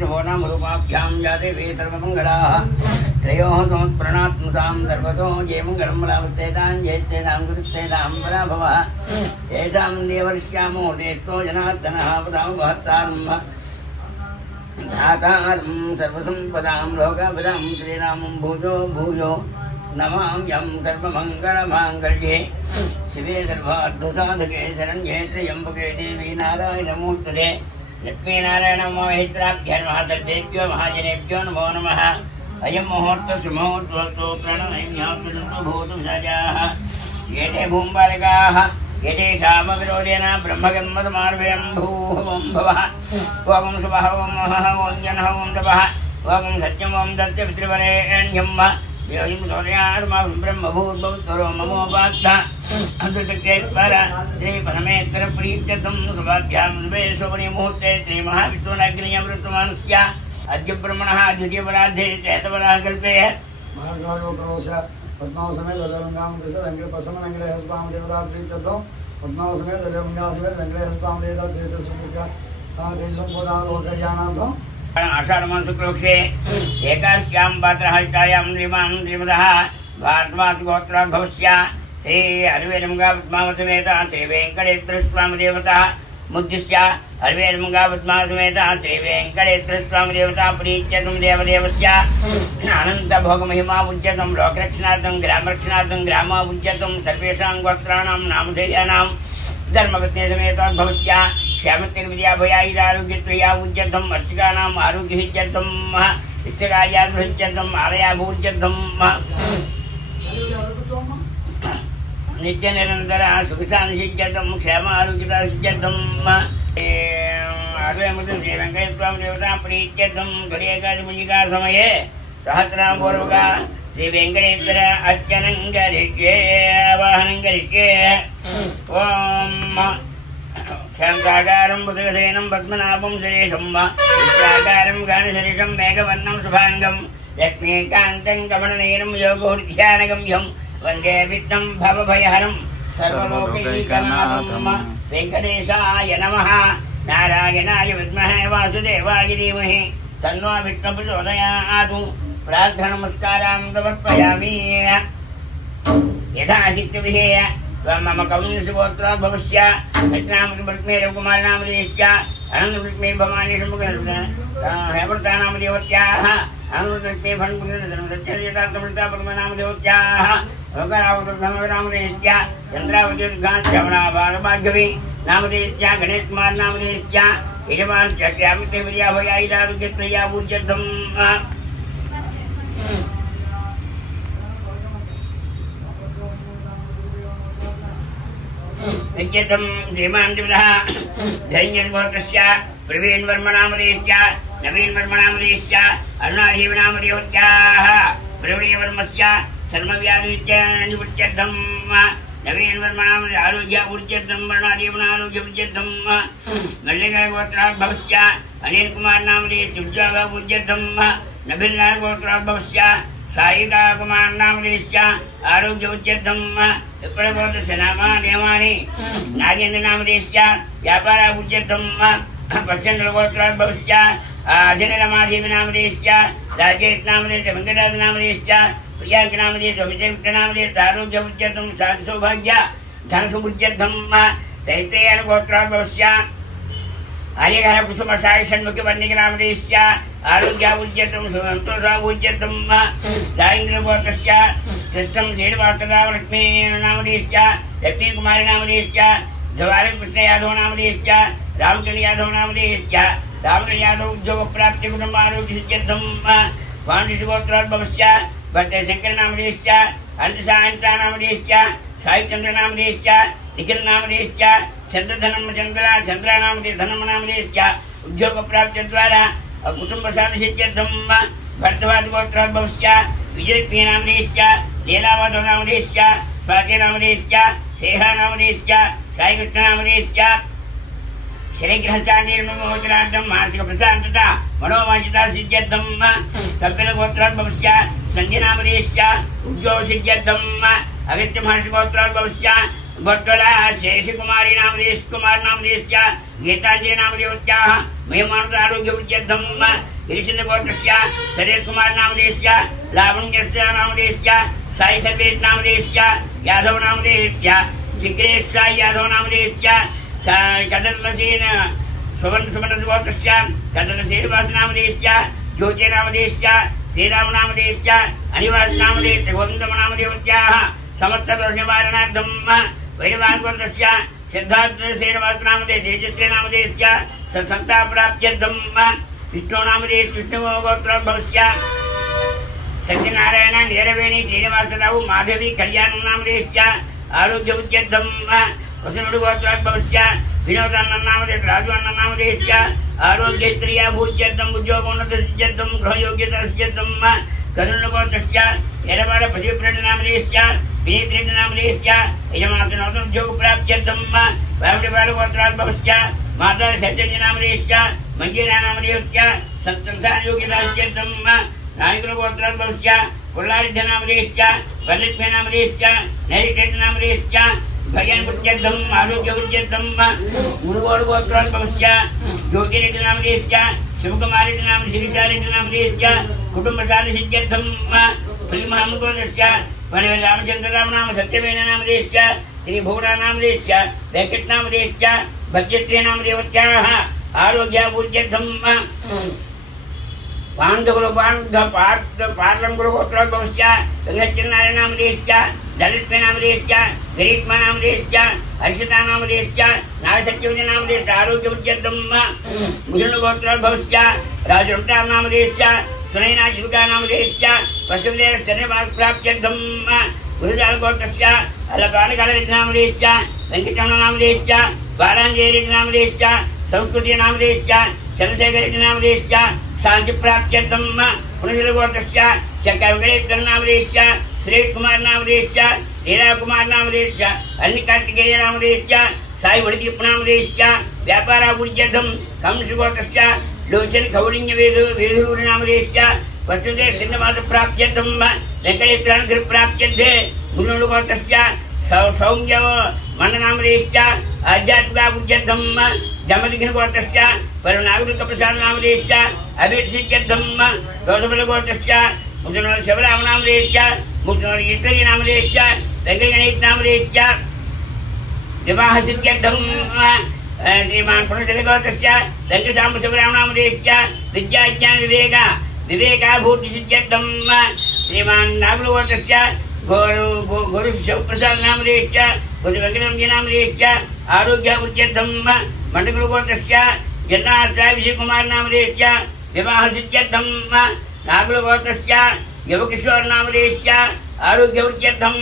रूपाभ्यां जाते वे सर्वमङ्गलाः त्रयोः समुत्प्रणात्मसां सर्वतो जयमङ्गलं बलावस्तेतां जयस्तेतां गुरुस्तेतां पराभवः येषां देवर्ष्यामूर्तेस्तो जनार्दनः पदां वहत्तारम् धातारं सर्वसम्पदां लोकपदां श्रीरामं भूयो भूयो नमाम्यं सर्वमङ्गलमाङ्गल्ये शिवे सर्वार्थसाधके शरण्ये त्र्यम्बके देवी नारायणमूर्तये लक्ष्मीनारायणमोहित्राभ्यो नमः सर्वेभ्यो महाजनेभ्यो नमो नमः अयं मुहूर्तः सुमुहूर्तो प्रणमय्याप्तुं भूतु सजाः एते भूम्बालिकाः एते शामविरोधेन ब्रह्मकर्मतमार्भयं भूः भवः ओं सुभः ओं महः ओं जनः ओं तपः ओं सत्यम् ओं दत्त पितृवरेण्यं ब्रह्मभूर्भवत्तरो ममोपात्थ अन्तर्गतेश्वर श्री परमेश्वर प्रीत्यर्थं सभाभ्यां शुभे मुहूर्ते श्री महाविष्णुरग्नियमृतमानस्य अद्य ब्रह्मणः द्वितीयपरार्धे चैतपराः कल्पे पद्माव समेत दलमंगामदेश वेंकट प्रसन्न वेंकटेश्वर स्वामी देवता प्रीत्यर्थं पद्माव समेत दलमंगा समेत वेंकटेश्वर स्वामी देवता देशसुखिका देशसंपदालोकयानार्थं आषाढ़ शुक्लपक्षे एकादश्यां पात्रहस्तायां श्रीमान् श्रीमदः भारद्वाजगोत्रोद्भवस्य श्री हरिवेलमुगा पद्मावसमेत श्री वेंकटेश्वर स्वामी देवता मुद्दिश्य हरिवेलमुगा पद्मावसमेत श्री वेंकटेश्वर स्वामी देवता प्रीत्यर्थं देवदेवस्य अनंत भोगमहिमा उज्जतं लोकरक्षणार्थं ग्रामरक्षणार्थं ग्रामाउज्जतं सर्वेषां गोत्राणां नामधेयानां धर्मपत्नी समेतोद्भवस्य क्षमतिर्विद्याभयायुरारोग्यत्रया उज्जतम् अर्चकानाम् आरोग्यहित्यर्थम् इष्टकार्याभिहित्यर्थम् आलयाभूर्जर्थम् नित्यनिरन्तर सुखशान्तिसिद्ध्यर्थं क्षेम आरोग्यतासिद्ध्यर्थम् आरोग्यमृतं श्री वेङ्कटेश्वर देवता प्रीत्यर्थं गरीयकादिमुञ्जिका समये सहस्रनामपूर्वक श्री वेङ्कटेश्वर अर्चनं करिष्ये आवाहनं करिष्ये ॐ शांताकारं बुधगसेनं पद्मनाभं सुरेशं विश्वाकारं गानसरिषं मेघवर्णं शुभांगं लक्ष्मीकान्तं कमलनयनं योगहृध्यानगम्यं वन्दे विष्णुं भवभयहरं सर्वलोकैकनाथं वेङ्कटेशाय नमः नारायणाय विद्महे वासुदेवाय धीमहि तन्नो विष्णुः प्रचोदयात् प्रार्थनमस्कारां समर्पयामि यथाशक्तिभिः मम कौंसगोत्रोद्भवस्य सत्यनामकृष्णे रविकुमारनामधेयश्च अनन्तकृष्णे भवानी हेमृतानामदेवत्याः अनन्तकृष्णे फण्सत्यदेवता परमनामदेवत्याः लोकरावतनामधेयश्च चन्द्रावतीर्घाश्रवणाभागभाग्यवी नामधेयश्च गणेशकुमारनामधेयश्च यजमानश्च श्यामित्रिविद्याभयायुरारोग्यत्रया पूज्यर्थम् नित्यं श्रीमान् दिवसः धन्यगोत्रस्य प्रवीणवर्मनामधेयश्च नवीनवर्मनामधेयश्च अरुणाधीवनामदेवत्याः प्रवीणवर्मस्य सर्वव्याधिनित्यर्थं नवीनवर्मनामधेय आरोग्यपूर्त्यर्थं वर्णाधीवनारोग्यपूर्त्यर्थं मल्लिकागोत्रोद्भवस्य अनिलकुमारनामधेयश्च उद्योगपूर्त्यर्थं नभिन्नागोत्रोद्भवस्य सायिका कुमार नामधेयश्च आरोग्यपूर्त्यर्थं विप्रगोत्रस्य नामानि नागेन्द्र नामधेयश्च व्यापारपूर्त्यर्थं पक्षेन्द्रगोत्रोद्भवश्च अजनरमाधीव नामधेयश्च राजेशनामधेयश्च वेङ्कटाद्रिनामधेयश्च प्रियाङ्कनामधेयश्च विजयविष्णुनामधेयश्च आरोग्यपूर्त्यर्थं साधुसौभाग्य धनसुपूर्त्यर्थं तैत्रेयगोत्रोद्भवश्च आर्यघर कुसुम साय षण्मुखवर्णिकनामधेयश्च आरोग्यापूज्यर्थं संतोषापूज्यर्थं दायिन्द्रगोत्रस्य कृष्णं श्रीनिवासरावलक्ष्मीनामधेयश्च लक्ष्मीकुमारीनामधेयश्च द्वारकृष्णयादवनामधेयश्च रामचन्द्रयादवनामधेयश्च रामचन्द्रयादव उद्योगप्राप्तिकुटुम्बारोग्यसिद्ध्यर्थं पाण्डुषगोत्रोद्भवश्च भट्टशङ्करनामधेयश्च अनन्तसायन्तानामधेयश्च सायिचन्द्रनामधेयश्च निखिलनामधेयश्च चन्द्रानामधेय धनमनामधेयश्च उद्योगप्राप्त्यद्वारा कुटुम्बशान्तिसिद्ध्यर्थं भरद्वाजगोत्रोद्भवश्च विजयलक्ष्मीनामधेयश्च लीलावधवनामधेयश्च स्वातिनामधेयश्च शेहानामधेयश्च साईकृष्णनामधेयश्च शनिग्रहशान्तिर्विमोचनार्थं मानसिकप्रशान्तता मनोवाञ्छिता सिद्ध्यर्थं कपिलगोत्रोद्भवश्च सञ्जयनामधेयश्च उद्योगसिद्ध्यर्थं अगस्त्यमहर्षिगोत्रोद्भवश्च भट्टला शेषकुमारी नामधेयश्च गीतांजलि नामदेवत्याः महिमानन्द आरोग्यवृद्ध्यर्थं गिरिशन्द्रगोत्रस्य सरेश कुमार नामदेवस्य लावण्यस्य नामदेवस्य साई सर्वेश नामदेवस्य यादव नामदेवस्य चिक्रेश साई यादव नामदेवस्य कदलसेन सुवर्ण कदल श्रीनिवास नामदेवस्य ज्योति नामदेवस्य श्रीराम नामदेवस्य अनिवास नामदेवस्य गोविंदम नामदेवत्याः समस्त दोष निवारणार्थं वैरवान्वन्तस्य सिद्धार्थ श्रीनिवास नामदेव तेजस्वी नामदेवस्य संताप्राप्त्यर्थं विष्णु नामदेव विष्णु गोत्रोद्भवस्य सत्यनारायण नीरवेणी श्रीनिवासराव माधवी कल्याण नामदेवस्य आरोग्यवृद्ध्यर्थं वसुनुडु गोत्रोद्भवस्य विनोदान्न नामदेव राजु अन्न नामदेवस्य आरोग्यस्त्रिया भूज्यर्थं उद्योगोन्नतसिद्ध्यर्थं गृहयोग्यतासिद्ध्यर्थं करुणगोत्रस्य एरवाड प्रदीपरेड्डी नामदेवस्य विनीतरेड्डी नामदेवस्य यजमानोद्योग उद्योगप्राप्त्यर्थं वामडेवाड गोत्रोद्भवस्य माता सत्यजी नामदेवस्य मंजीरा नामदेवस्य संस्थानयोग्यतासिद्ध्यर्थं नायकुल गोत्रोद्भवस्य पुल्लारेड्डी नामदेवस्य वल्लभ्य नामदेवस्य नैरेड्डी नामदेवस्य भजन वृद्ध्यर्थं आरोग्यवृद्ध्यर्थं मुरुगोडु गोत्रोद्भवस्य ज्योतिरेड्डी नामदेवस्य शिवकुमारेड्डी नाम श्रीशारेड्डी नामदेवस्य कुटुम्बशान्तिसिद्ध्यर्थं श्रीमहामुकुन्दस्य रामचन्द्रराम नाम सत्यवेन नामदेवस्य श्रीभुवना नामदेवस्य वेङ्कट नामदेवस्य भज्यश्री नामदेवत्याः आरोग्यवृद्ध्यर्थं पार्लंगुरुगोत्रोद्भवस्य गंगच्चनारायण नामदेवस्य ललितः नामदेवस्य गिरीष्मा नामदेवस्य हर्षिता नामदेवस्य नागसत्यवती नामदेवस्य आरोग्यवृद्ध्यर्थं मुजुलगोत्रोद्भवस्य राजरुटाम नामदेवस्य सुनैना शिवका नामदेवस्य वसुदेव स्तनवासप्राप्त्यर्थं गुरुजालगोत्रस्य अलपानकालरेड्डी नामदेवस्य वेङ्कटरमण नामदेवस्य बालाञ्जयरेड्डी नामदेवस्य संस्कृति नामदेवस्य चन्द्रशेखरेड्डी नामदेवस्य शान्तिप्राप्त्यर्थं पुनर्गोत्रस्य चक्रवेङ्कटेश्वर नामदेवस्य सुरेश कुमार नामदेवस्य लीला कुमार नामदेवस्य अन्निकार्तिकेय नामदेवस्य साई वडदीप नामदेवस्य व्यापाराभिवृद्ध्यर्थं कंसगोत्रस्य लोचन कौलिन्य वेदूरि नामदेवस्य वसुदेव श्रीनिवासप्राप्त्यर्थं वेङ्कटेश्वरानुग्रहप्राप्त्यर्थे मुनिगोत्रस्य सौम्य मण्डनामदेवस्य आध्यात्मिकाभिवृद्ध्यर्थं जमदगिरिगोत्रस्य परनागरिकप्रसाद नामदेवस्य अभिषेक्यर्थं दोषबलगोत्रस्य मुद्रनोर शिवराम नामदेवस्य मुद्रनोर ईश्वरी नामदेवस्य वेङ्कटगणेश नामदेवस्य विवाहसिद्ध्यर्थं श्रीमान् पुनर्गोत्रस्य वेङ्कटसाम्ब शिवराम नामदेवस्य विद्याज्ञान विवेकाभूतिसिद्ध्यर्थं श्रीमान् नागलगोत्रस्य गुरु शिवप्रसाद नामदेवस्य गुरु वेङ्कटरमण नामदेवस्य आरोग्यवृद्ध्यर्थं मंडलगोत्रस्य जन्नाश्रय विजयकुमार नामदेवस्य विवाहसिद्ध्यर्थं नागलगोत्रस्य युवकिशोर नामदेवस्य आरोग्यवृद्ध्यर्थं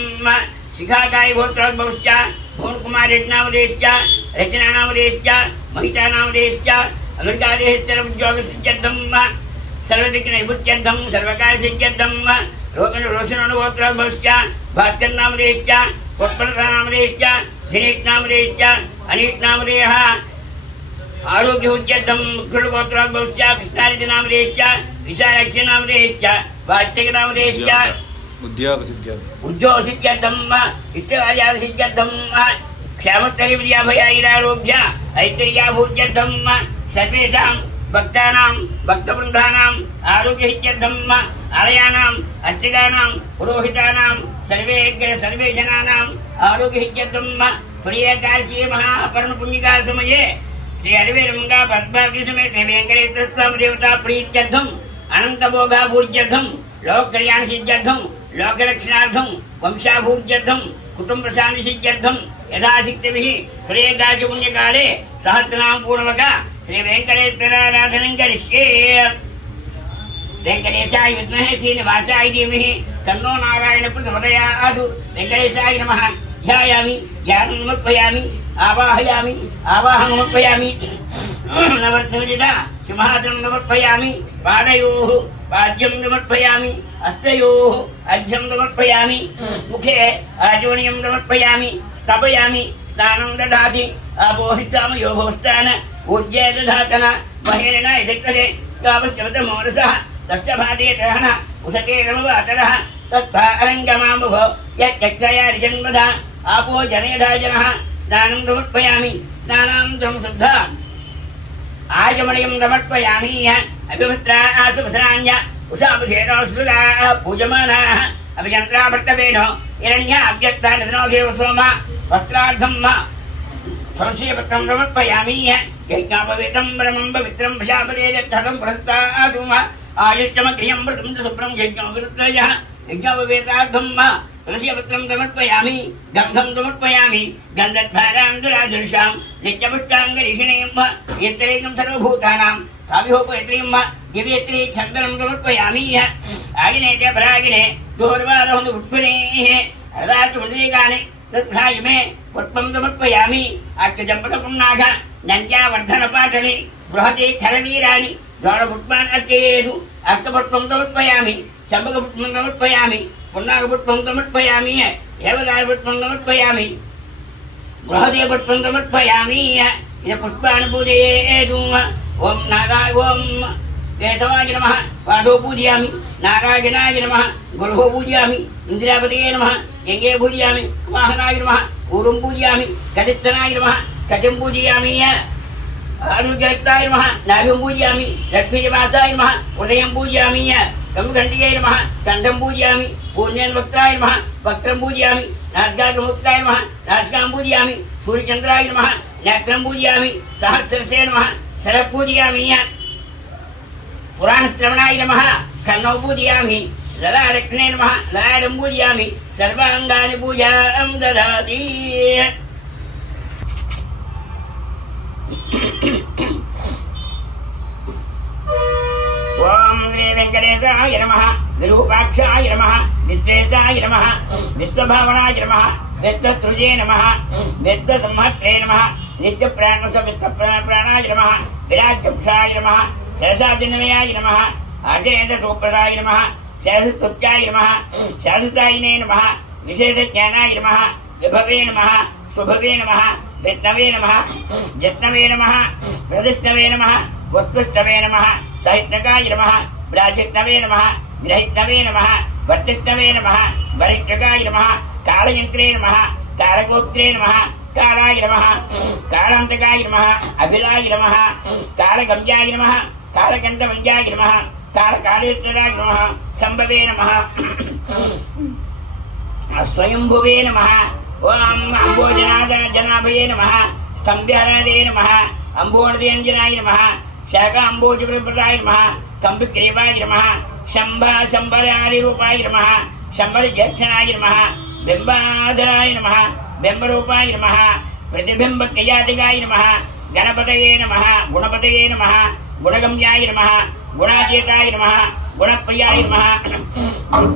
शिखाकाय गोत्रोद्भवस्य भुवनकुमार रेड्डी नामदेवस्य रचना नामदेवस्य महिता नामदेवस्य अमेरिकादेशस्थिर उद्योगसिद्ध्यर्थं सर्वविघ्ननिवृत्त्यर्थं सर्वकार्यसिद्ध्यर्थं रोशनगोत्रोद्भवस्य भास्कर नामदेवस्य पुष्पलता नामदेवस्य दिनेश नामदेवस्य अनीत नामदेवः आरोग्यवृद्ध्यर्थं कृष्णगोत्रोद्भवस्य कृष्णारेड्डी नामदेवस्य विशालाक्षी नामदेवस्य वाच्यक नामदेवस्य उद्योगसिद्ध्यर्थं इष्टकार्यासिद्ध्यर्थं क्षामोत्तरीविद्याभयारोग्य ऐश्वर्याभूत्यर्थं सर्वेषां भक्तानां भक्तवृन्दानाम् आरोग्यसिद्ध्यर्थं आलयानाम् अर्चकानां पुरोहितानां सर्वे जनानाम् आरोग्यसिद्ध्यर्थं प्रियकाशी महापर्णपुण्यिका समये श्री हरिवेरमंगा पद्मावती समेत वेंकटेश्वर स्वामी देवता प्रीत्यर्थम अनंतभोगाभूत्यर्थम लोक कल्याण सिद्ध्यर्थम लोकरक्षणार्थम वंशाभूत्यर्थम कुटुंब शांति सिद्ध्यर्थम यथाशक्तिभिः प्रियकाशी पुण्यकाले सहस्रनाम पूर्वक श्री वेंकटेश्वराराधनं करिष्ये। वेंकटेशाय विद्महे श्रीनिवासाय धीमहि तन्नो नारायण प्रचोदयात्। वेंकटेशाय नमः। ध्यायामि ध्यानं समर्पयामि आवाहयामि आवाहनं समर्पयामि नवरत्नविदिता सिंहासनं समर्पयामि पादयोः पाद्यं समर्पयामि हस्तयोः अर्घ्यं समर्पयामि मुखे आचमनीयं समर्पयामि स्थापयामि स्नानं ददाति आपोहिताम योगोस्तान ऊर्जे दधातन महेन यजक्तरे गावश्चवतमोरसः तस्य भाते तरहन उशते रमवातरः तत्फा अरङ्गमाम्बुभ यच्चक्षया ऋजन्वधा आपो जनेधा जनः स्नानं समर्पयामि स्नानानन्तरं शुद्धा आजमणिं समर्पयामि अभिवस्त्राः सुभद्राण्य उषाभिषेकोऽस्मृताः पूजमानाः अभियन्त्राभर्तवेण हिरण्याभ्यक्ता निधनोऽधेव सोम वस्त्रार्थं तुलसीपत्रं समर्पयामि यज्ञापवेदं परमं पवित्रं भजापरेदत्थं पुरस्तादु आयुष्यमग्रियं मृतं शुभ्रं यज्ञोपवित्रयः यज्ञोपवेदार्थं तुलसीपत्रं समर्पयामि गन्धं समर्पयामि गन्धद्भारां दुरादर्शां नित्यपुष्टाङ्गरीषिणीं यत्रेकं सर्वभूतानां ताभिहोपयत्रीं दिव्यत्री छन्दनं समर्पयामि आगिने भरागिणे दोर्वादहं पुष्पिणेः हरदाचुण्डीकानि तद्घ्राय मे पुष्पं समर्पयामि अर्थजम्पटपुण्णाघ नन्द्यावर्धनपाटले बृहते खरवीराणि द्वारपुष्पान् अर्चयेतु अर्थपुष्पं समर्पयामि चम्पकपुष्पं समर्पयामि पुण्णाकपुष्पं समर्पयामि हेवदारपुष्पं समर्पयामि बृहते पुष्पं समर्पयामि इद पुष्पान् पूजयेतु ओम नाराय ओम केशवाय नमः पादौ पूजयामि नारायणाय नमः गुरुः पूजयामि इन्द्रापतये नमः यज्ञे पूजयामि वाहनाय नमः ऊरुं पूजयामि कटित्थनाय नमः कटिं पूजयामि आरुग्ययुक्ताय नमः नाभिं पूजयामि लक्ष्मीनिवासाय नमः उदयं पूजयामि कम्घण्टिके नमः कण्ठं पूजयामि पूर्णेन्वक्त्राय नमः वक्त्रं पूजयामि नासिकाग्रमुक्ताय नमः नासिकां पूजयामि सूर्यचन्द्राय नमः नेत्रं पूजयामि सहस्रस्य नमः शरः पूजयामि पुराणश्रवणाय नमः कर्णौ पूजयामि ललाटकृष्णे नमः ललाटं पूजयामि सर्वाङ्गानि पूजां ददाति ओम श्री वेंकटेशाय नमः विरूपाक्षाय नमः विश्वेशाय नमः विश्वभावनाय नमः वेत्तत्रुजे नमः वेत्तसंहर्त्रे नमः नित्यप्राणसविष्टप्राणाय नमः विराजपुरुषाय नमः सरसादिनयाय नमः आशयन्तसुप्रदाय नमः सरसस्तुत्याय नमः सरसतायिने नमः विशेषज्ञानाय नमः विभवे नमः शुभवे नमः विष्णवे नमः जत्नवे नमः प्रतिष्ठवे नमः उत्कृष्टवे नमः साहित्यकाय नमः ब्राजिष्णवे नमः ग्रहिष्णवे नमः वर्तिष्णवे नमः वरिष्ठकाय नमः कालयन्त्रे नमः कालगोत्रे नमः कालाय नमः कालान्तकाय नमः अभिलाय नमः कालगम्याय नमः कालकण्ठमञ्जाय नमः कालकालेश्वराय नमः सम्भवे नमः स्वयंभुवे नमः ओम अम्बोजनाभये नमः स्तम्भ्यहरादे नमः अम्बोनदयञ्जनाय नमः शाकाम्बोजप्रदाय नमः कम्बिग्रीवाय नमः शम्भरारिरूपाय नमः शम्भरजक्षणाय नमः बिम्बाधराय नमः बिम्बरूपाय नमः प्रतिबिम्बक्रियादिकाय नमः गणपतये नमः गुणपतये नमः गुणगम्याय नमः गुणातीताय नमः गुणप्रियाय नमः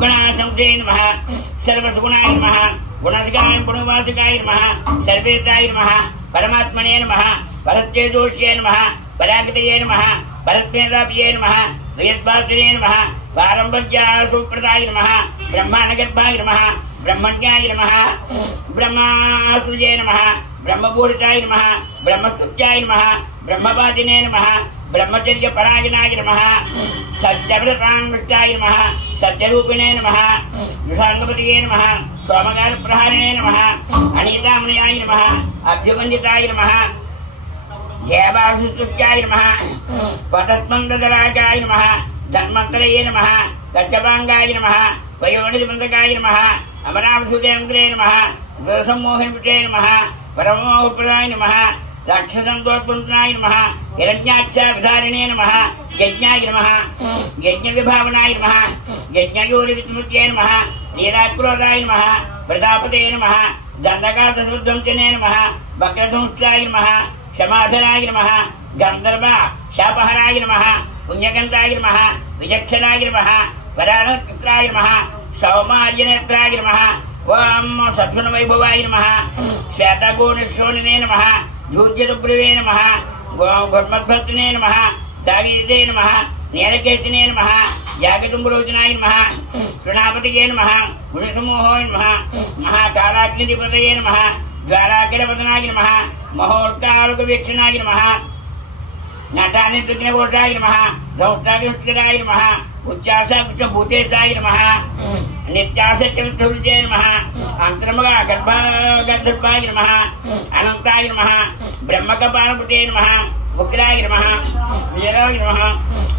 गुणसंख्ये नमः सर्वसुगुणाय नमः गुणाधिकाय गुणवासिकाय नमः सर्वेताय नमः परमात्मने नमः परतेजोष्ये नमः परागतये नमः परत्मेदाप्ये नमः वयस्भास्वरे नमः पारम्पर्यासुप्रदाय नमः ब्रह्माण्डगर्भाय नमः ब्रह्मण्याय नमः ब्रह्मासुजे नमः ब्रह्मपूरिताय नमः ब्रह्मस्तुत्याय नमः ब्रह्मवादिने नमः ब्रह्मचर्यपरायणाय नमः सत्यव्रतान्विष्टाय नमः सत्यरूपिणे नमः विषाङ्गपतये नमः सोमकालप्रहारिणे नमः अनितामनयाय नमः अभ्यवन्दिताय नमः जयवासुस्तुत्याय नमः पतस्मन्ददराजाय नमः धन्वन्तरये नमः कच्छपाङ्गाय नमः वयोनिर्बन्धकाय नमः अमरावधुदेन्द्रे नमः गुरुसम्मोहनपुटे नमः परमोहप्रदाय नमः राक्षसन्तोत्पन्नाय नमः हिरण्याक्षाभिधारिणे नमः यज्ञाय नमः यज्ञविभावनाय नमः यज्ञयोनिविस्मृत्ये नमः लीलाक्रोधाय नमः प्रजापते नमः दण्डकातसुध्वंसने नमः वक्रधूष्टाय नमः क्षमाधराय नमः गन्धर्व शापहराय नमः पुण्यगन्धाय नमः विचक्षणाय नमः पराणपुत्राय नमः सौमार्यनेत्राय नमः ओम सद्गुणवैभवाय नमः श्वेतगोणशोणिने नमः झूर्जतुब्रवे नमः गुर्मद्भक्तिने नमः दागीते नमः नीलकेशिने नमः जागतुम्बरोचनाय नमः शृणापतये नमः गुणसमूहोय नमः महाकालाग्निधिपतये नमः ज्वालाकिरपतनाय नमः महोत्कालकवीक्षणाय नमः नटानिर्विघ्नघोषाय नमः धौष्टाकिष्कराय नमः उच्चासभूतेशाय नमः नित्यासचतुर्भुजे नमः अंतर्मगा गर्भगर्भाय नमः अनंताय नमः ब्रह्मकपालपते नमः ఉగ్రాయ నమః వీరాయ నమః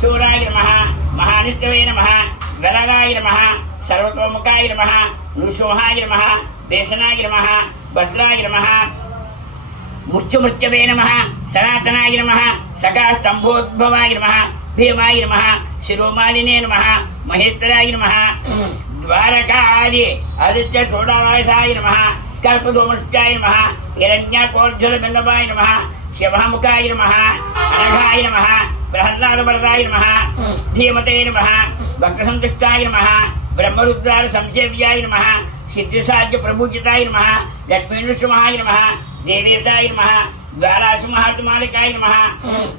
శూరాయ నమః మహానిత్యవే నమః గణనాయ నమః సర్వతోముఖాయ నమః నృసింహాయ నమః దేశనాయ నమః భద్రాయ నమః ముత్యమృత్యవే నమః సనాతనాయ నమః సకాస్తంభోద్భవాయ నమః భీమాయ నమః శిరోమాలినే నమః మహేశ్వరాయ నమః ద్వారకాది ఆదిత్య చోడావాసాయ నమః కల్పదోమశ్చాయ నమః హిరణ్యకోర్జుల బిందవాయ నమః శివముఖాయ నమః అనఘాయ నమః ప్రహ్లాదవరదాయ నమః ధీమతే నమః వక్రసంతుష్టాయ నమః బ్రహ్మరుద్రాల సంసేవ్యాయ నమః సిద్ధిసాధ్య ప్రభూజితాయ నమః లక్ష్మీనృసింహాయ నమః దేవేశాయ నమః ద్వారాసింహార్తమాలికాయ నమః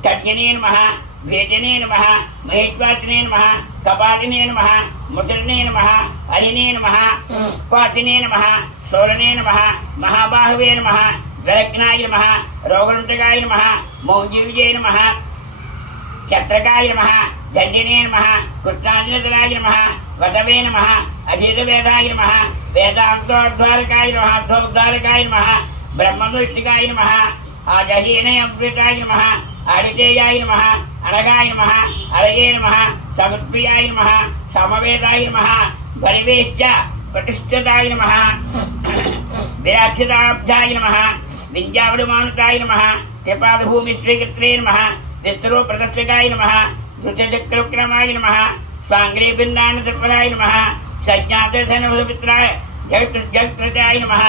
కట్యనే నమః భేజనే నమః మహేశ్వాసినే నమః కపాలినే నమః ముద్రనే నమః హరినే నమః క్వాసినే నమః శోలనే నమః మహాబాహువే నమః ప్రయజ్ఞాయ నమః రోగరుంటకాయ నమః మౌంజీవిజయ నమః ఛత్రకాయ నమః దండినే నమః కృష్ణాంజనదలాయ నమః వటవే నమః అధీతవేదాయ నమః వేదాంతోద్ధారకాయ నమః అర్థోద్ధారకాయ నమః బ్రహ్మదృష్టికాయ నమః ఆజహీనే అమృతాయ నమః ఆడితేయాయ నమః అనగాయ నమః అరగే నమః సముద్ప్రియాయ నమః సమవేదాయ నమః పరివేశ్చ ప్రతిష్ఠితాయ నమః విరాక్షితాబ్ధాయ నమః వింధ్యావళిమానుతాయ నమః త్రిపాదభూమి స్వీకృత్రే నమః విస్తరో ప్రదర్శకాయ నమః ధృతచక్రవిక్రమాయ నమః స్వాంగ్రే బిందాన త్రిపురాయ నమః సజ్ఞాతధనభుతపిత్రాయ జగత్కృతాయ నమః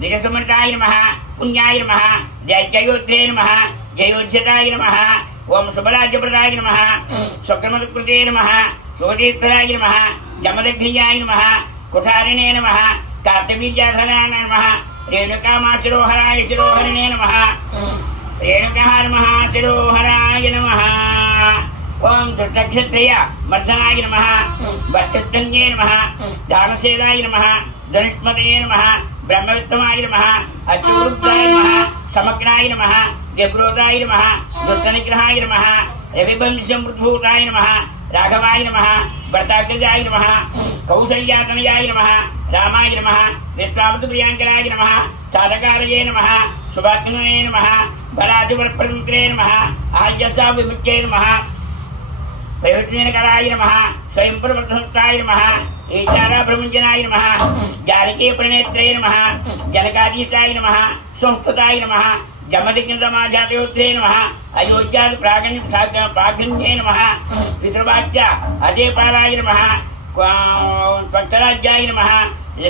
విజయసమృతాయ నమః పుణ్యాయ నమః జయోధ్రే నమః జయోజ్యతాయ నమః ఓం శుభరాజ్యప్రదాయ నమః స్వక్రమకృతే నమః శోధేశ్వరాయ నమః జమదగ్రియాయ నమః కుఠారిణే నమః కార్తవీర్యాధరాయ నమః రేణుకామాశిరోహరాయ శిరోహరిణే నమః రేణుకాహార మహాశిరోహరాయ నమః ఓం దుష్టక్షత్రియ మర్దనాయ నమః భక్తన్యే నమః దానశీలాయ నమః ధనుష్మతే నమః బ్రహ్మవిత్తమాయ నమః అచ్యుతాయ నమః సమగ్రాయ నమః వ్యగ్రోధాయ నమః దుష్టనిగ్రహాయ నమః రవివంశమృద్భూతాయ నమః రాఘవాయ నమః భర్తాగ్రజాయ నమః కౌసల్యాతనయాయ నమః రామాయ నమః విశ్వామృతప్రియాంకరాయ నమః తారకారయే నమః శుభాగ్నయే నమః బలాధిపరప్రముఖే నమః అహల్యసా విముఖ్యే నమః ప్రయోజనకరాయ నమః స్వయం ప్రవర్తనాయ నమః ఈశారా బ్రహ్మజనాయ నమః జానకీ ప్రణేత్రే నమః జనకాధీశాయ నమః సంస్కృతాయ నమః జమదిగ్నమాజాతయోధ్రే నమః అయోధ్యాది ప్రాగణ్యే నమః పితృవాక్య అజయపాలాయ నమః పంచరాజ్యాయ నమః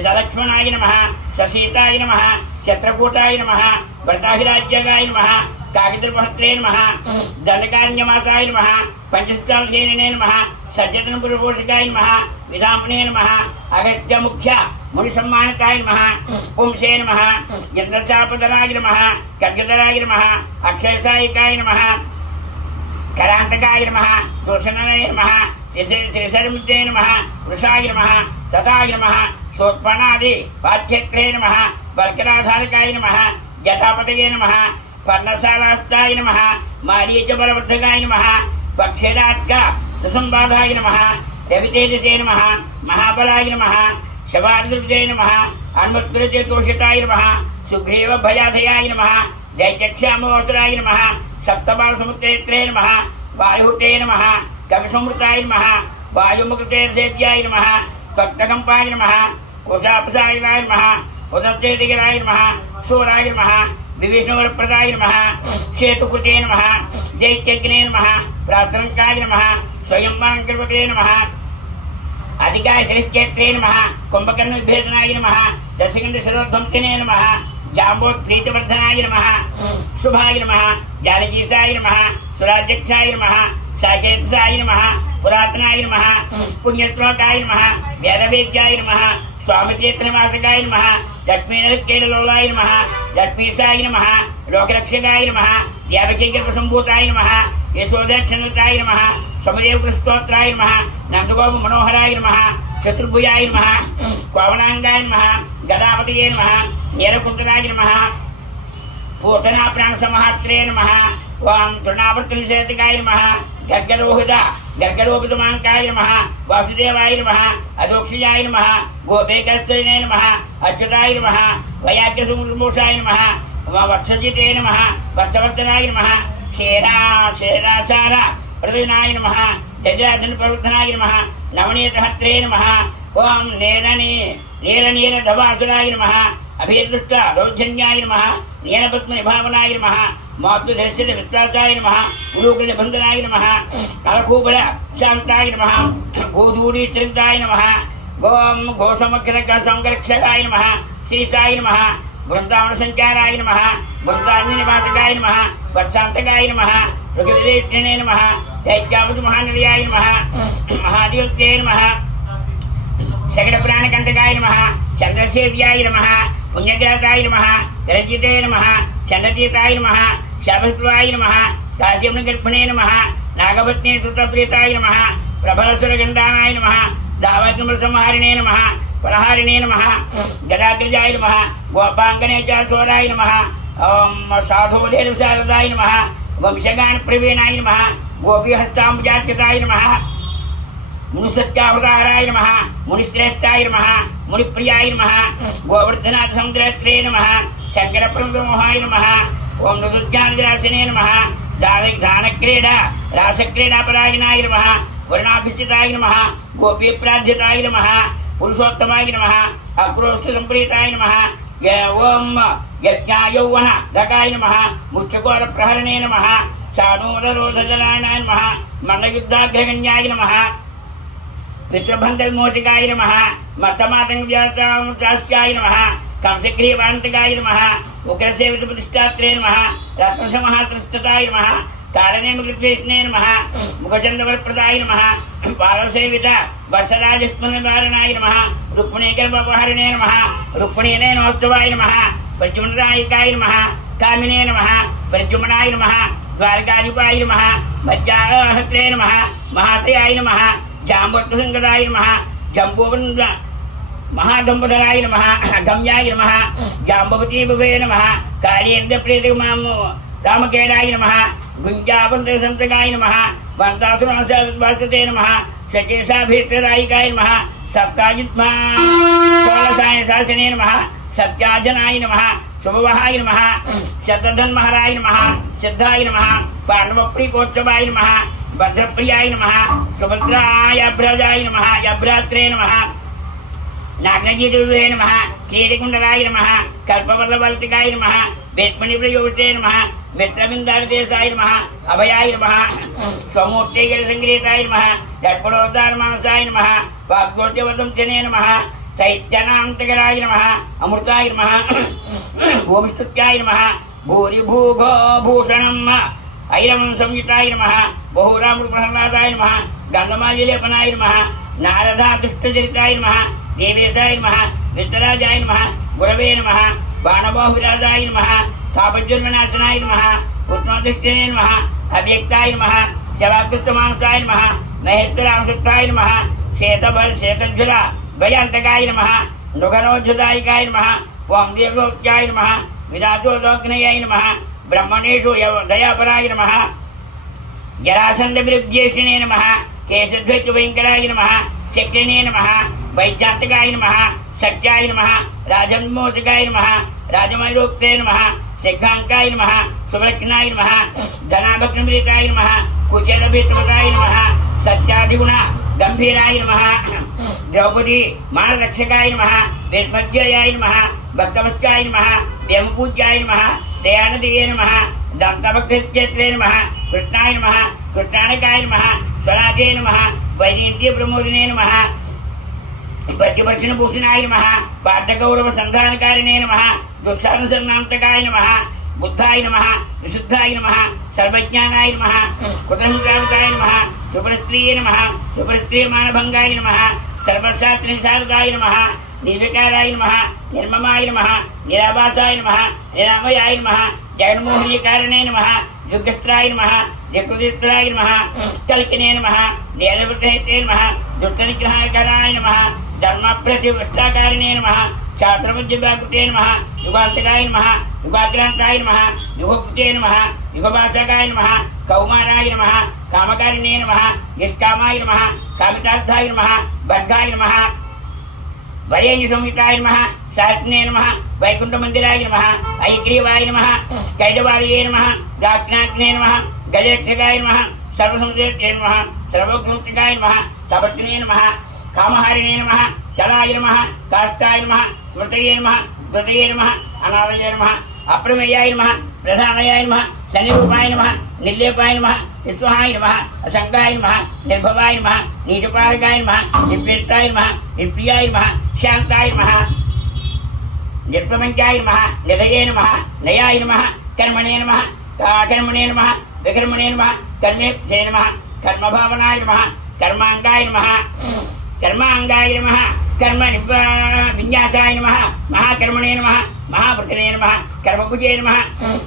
సలక్ష్మణాయ నమః ససీతాయ నమః చిత్రకూటాయ నమః భర్తాహిరాజ్యగాయ నమః కాకిద్రమహత్రే నమః దండకారణ్యమాసాయ నమః పంచస్థానసేనే నమః సజ్జతనపురపోషకాయ నమః విధాంబనే నమః అగస్త్యముఖ్య మునిసమ్మానితాయ నమః పుంసే నమః ఇంద్రచాపదలాయ నమః ఖడ్గదలాయ నమః అక్షయసాయికాయ నమః కరాంతకాయ నమః దోషణాయ నమః త్రిశర్మితే నమః వృషాయ నమః తథాయ నమః శోత్పణాది పాఠ్యత్రే నమః వల్కరాధారకాయ నమః జటాపతయే నమః పర్ణశాలాస్తాయ నమః మారీచ బలవర్ధకాయ నమః పక్షేదాత్క సుసంబాధాయ నమః రవితేజసే నమః మహాబలాయ నమః శవార్ధృజయ నమః అన్మత్ప్రజతోషితాయ నమః సుగ్రీవ భయాధయాయ నమః దైత్యక్షామోత్తరాయ నమః సప్తబాలసముద్రేత్రే నమః వాయుహుతే నమః కవిసమృతాయ నమః వాయుముఖతే సేవ్యాయ నమః భక్తకంపాయ నమః కుశాపసాయ నమః ఉదత్తేదిగరాయ నమః శూరాయ నమః వివిష్ణువరప్రదాయ నమః సేతుకృతే నమః దైత్యగ్నే నమః ప్రార్థనంకాయ నమః స్వయంవరంకృతే నమః అధికాయ శిరశ్చేత్రే నమః కుంభకర్ణ విభేదనాయ నమః దశకంఠ శిరోధ్వంతినే నమః జాంబోత్ప్రీతివర్ధనాయ నమః శుభాయ నమః జానకీసాయ నమః సురాధ్యక్షాయ నమః సాకేత్సాయ నమః పురాతనాయ నమః పుణ్యశ్లోకాయ నమః వేదవేద్యాయ నమః స్వామిచేత్రనివాసకాయ నమః లక్ష్మీనరకేళలోలాయ నమః లక్ష్మీసాయ నమః లోకరక్షకాయ నమః దేవకీకల్పసంభూతాయ నమః యశోదక్షణతాయ నమః సమదేవకృస్తోత్రాయ నమః నందగోప మనోహరాయ నమః చతుర్భుజాయ నమః కోవనాంగాయ నమః గదాపతయే నమః నీలకుంఠరాయ నమః పూతనా ప్రాణసమహాత్రే నమః ఓం తృణావర్తనిషేతికాయ నమః గర్గలోహితమాంకాయ నమః వాసుదేవాయ నమః అదోక్షయాయ నమః గోపేకస్తనే నమః అచ్యుతాయ నమః వైయాగ్యసుమూషాయ నమః वत्सजिते नमः वत्सवर्धनाय नमः क्षेरासार प्रदुनाय नमः जजराजनप्रवर्धनाय नमः नवनीतहत्रे नमः ओम नीलनीलधवासुराय नमः अभिदुष्ट दौर्जन्याय नमः नीलपद्मनिभावनाय नमः मातृदर्शित विश्वासाय नमः उलूकनिबन्धनाय नमः कलकूबल शान्ताय नमः गोधूलीस्त्रिताय नमः गोम गोसमग्रकसंरक्षकाय नमः श्रीसाय नमः वृंदावन संचाराय नमः वृंदावन निवासकाय नमः वत्सांतकाय नमः ऋग्वेदिने नमः दैत्यावत महानिलयाय नमः महादेवते नमः शकट प्राणकंटकाय नमः चंद्रसेव्याय नमः पुण्यग्रहताय नमः रंजिते नमः चंडतीताय नमः शापस्वाय नमः काश्यमगर्भणे नमः नागपत्नी सुतप्रियताय नमः प्रबलसुरगंडानाय नमः दावकमसंहारिणे नमः पलहारिणे नमः गदाग्रजाय नमः गोपांगने च चोराय नमः ओम साधुवलेशारदाय नमः वंशगान प्रवीणाय नमः गोपीहस्ताम्बुजाच्युताय नमः मुनिसत्यावताराय नमः मुनिश्रेष्ठाय नमः मुनिप्रियाय नमः गोवर्धनाथ समुद्रत्रे नमः शंकरप्रमोहाय नमः ओम नृज्ञानविलासिने नमः दानक्रीडा रासक्रीडापरायणाय नमः वर्णाभिष्टिताय नमः गोपीप्राध्यताय नमः पुरुषोत्तमाय नमः अक्रोष्ठ संप्रीताय नमः ओम यज्ञायौवन धकाय नमः मुष्टकोर प्रहरणे नमः चाणूररोधजलाय नमः मन्नयुद्धाग्रगण्याय नमः पितृबंध विमोचकाय नमः मतमातंगव्याचाय नमः कंसग्रीवान्तकाय नमः उग्रसेवित प्रतिष्ठात्रे नमः रत्नसमहात्रस्तताय नमः कारणेमकृत्वेष्णे नमः मुखचन्द्रवरप्रदाय नमः पालसेवित वत्सराजस्मरणवारणाय नमः रुक्मिणीकर्मपहरणे नमः रुक्मिणीनोत्सवाय नमः प्रद्युम्नायकाय नमः कामिने नमः प्रद्युम्नाय नमः द्वारकाधिपाय नमः मज्जाहत्रे नमः महातयाय नमः जाम्बवत्सङ्गदाय नमः जम्बूवन्द महादम्बधराय नमः गम्याय नमः जाम्बवती भवे नमः कार्येन्द्रप्रीतिमाम रामकेणाय नमः गुञ्जापन्तसन्तकाय नमः वन्दासुरमसते नमः सचेशाभीष्टदायिकाय नमः सप्ताजित्मासाय शासने नमः सत्याजनाय नमः शुभवहाय नमः शतधन्महराय नमः सिद्धाय नमः पाण्डवप्रीकोत्सवाय नमः भद्रप्रियाय नमः सुभद्राय भ्रजाय नमः यभ्रात्रे नमः नागजीदेवे नमः कीरिकुण्डलाय नमः कल्पवल्लवल्तिकाय नमः वेत्मणिप्रयोगिते नमः मित्रबिन्दारदेशाय नमः अभयाय नमः स्वमूर्तिगणसङ्ग्रहिताय नमः दर्पणोद्धारमानसाय नमः वाग्दोट्यवदंचने नमः चैत्यनान्तकराय नमः अमृताय नमः भूमिस्तुत्याय नमः भूरिभूगो भूषणम् ऐरवं संयुताय नमः बहुरामृतप्रह्लादाय नमः गन्धमाल्यलेपनाय नमः नारदादुष्टचरिताय नमः देवेशाय नमः विष्णुराजाय नमः गुरवे नमः बाणबाहुविराजाय नमः तापज्वन्मनाशनाय नमः उत्तमदृष्टिने नमः अव्यक्ताय नमः शवाकृष्टमांसाय नमः महेश्वरांसुक्ताय नमः श्वेतज्वला भयांतकाय नमः नृगणोज्जुदायिकाय नमः ओं देवलोक्याय नमः विराजोलोकनयाय नमः ब्रह्मणेषु दयापराय नमः जरासन्धविरुद्ध्येषिणे नमः केशध्वजभयङ्कराय नमः चक्रिणे नमः वैजान्तकाय नमः सत्याय नमः राजन्मोचकाय नमः राजमयूरोक्ते नमः सिद्धाङ्काय नमः सुभलक्षणाय नमः धनाभक्तिमृताय नमः कुचेलभिष्टवताय नमः सत्याधिगुण गंभीराय नमः द्रौपदी मानरक्षकाय नमः वेदमध्याय नमः भक्तवश्चाय नमः व्योमपूज्याय नमः दयानदये नमः दन्तभक्तक्षेत्रे नमः कृष्णाय नमः कृष्णानकाय नमः स्वराजे नमः वैनीन्द्रियप्रमोदिने नमः भज्यवर्षणभूषणाय नमः पार्थगौरवसन्धानकारिणे नमः दुःशासनसन्नान्तकाय नमः बुद्धाय नमः विशुद्धाय नमः सर्वज्ञानाय नमः कुतहिंसावताय नमः सुपरस्त्रीये नमः सुपरस्त्रीयमानभङ्गाय नमः सर्वशास्त्रनिशारदाय नमः निर्विकाराय नमः निर्ममाय नमः निराभासाय नमः निरामयाय नमः जगन्मोहनीयकारिणे नमः युगस्त्राय नमः जगुदित्राय नमः कल्किने नमः नेरवृतहिते नमः दुष्टनिग्रहकाराय नमः धर्मप्रतिष्ठाकारिणे नमः छात्रवज्रव्याकृते नमः युगान्तकाय नमः युगाग्रान्ताय नमः युगकृते नमः युगभाषकाय नमः कौमाराय नमः कामकारिणे नमः निष्कामाय नमः कामितार्थाय नमः भर्गाय नमः वरेण्यसंहिताय नमः शास्त्रिणे नमः वैकुण्ठमन्दिराय नमः ऐग्रीवाय नमः कैडवालये नमः दाक्षिणात्ये नमः गजरक्षकाय नमः सर्वसंसेत्ये नमः सर्वोक्तमुक्तिकाय नमः तवर्तिने नमः कामहारिणे नमः जलाय नमः काष्ठाय नमः स्मृतये नमः कृतये नमः अनादये नमः अप्रमेयाय नमः प्रधानाय नमः शनिरूपाय नमः निर्लेपाय नमः विश्वाय नमः असंगाय नमः निर्भवाय नमः नीचपालकाय नमः निर्प्रीताय नमः निर्प्रियाय नमः शांताय नमः निर्प्रपंचाय नमः निधये नमः नयाय नमः कर्मणे नमः कर्मणे नमः विकर्मणे नमः कर्मेभ्ये नमः कर्मभावनाय नमः कर्मांगाय नमः कर्मांगाय नमः कर्म विन्यासाय नमः महाकर्मणे नमः महावृतने नमः कर्मभुजे नमः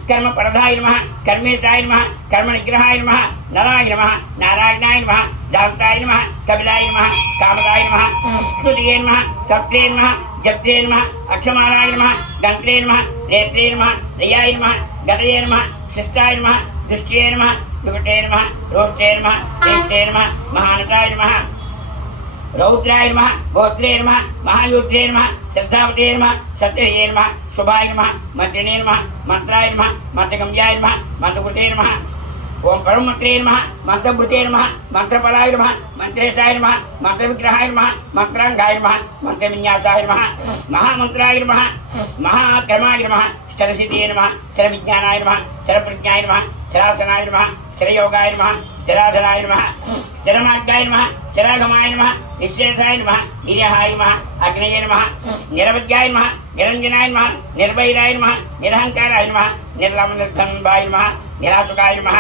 कर्मपरधाय नमः कर्मेशाय नमः कर्मनिग्रहाय नमः नराय नमः नारायणाय नमः दान्ताय नमः कपिलाय नमः कामदाय नमः स्तुतिये नमः तप्त्रे नमः जप्त्रे नमः अक्षमालाय नमः गन्त्रे नमः नेत्रे नमः दयाय नमः गतये नमः शिष्टाय नमः दृष्ट्ये नमः विकटे नमः रोष्टे नमः चैत्ये नमः महानताय नमः रौद्राय नमः गोत्रे नमः महायुद्धे नमः श्रद्धावते नमः सत्यये नमः शुभाय नमः मंत्रिणे नमः मंत्राय नमः मंत्रगम्याय नमः मंत्रकृते नमः ओम परममंत्रे नमः मंत्रभृते नमः मंत्रफलाय नमः मंत्रेशाय नमः मंत्रविग्रहाय नमः मंत्रांगाय नमः मंत्रविन्यासाय नमः महामंत्राय नमः महाकर्माय नमः स्थिरसिद्धये नमः स्थिरविज्ञानाय नमः स्थिरप्रज्ञाय नमः स्थिरासनाय नमः स्थिरयोगाय नमः स्थिराधराय नमः स्थिरमार्गाय नमः स्थिरागमाय नमः निश्चेषाय नमः निरहाय नमः अग्नये नमः निरवध्याय नमः निरंजनाय नमः निर्भैराय नमः निरहंकाराय नमः निर्लम्बनिर्धन्वाय नमः निरासुकाय नमः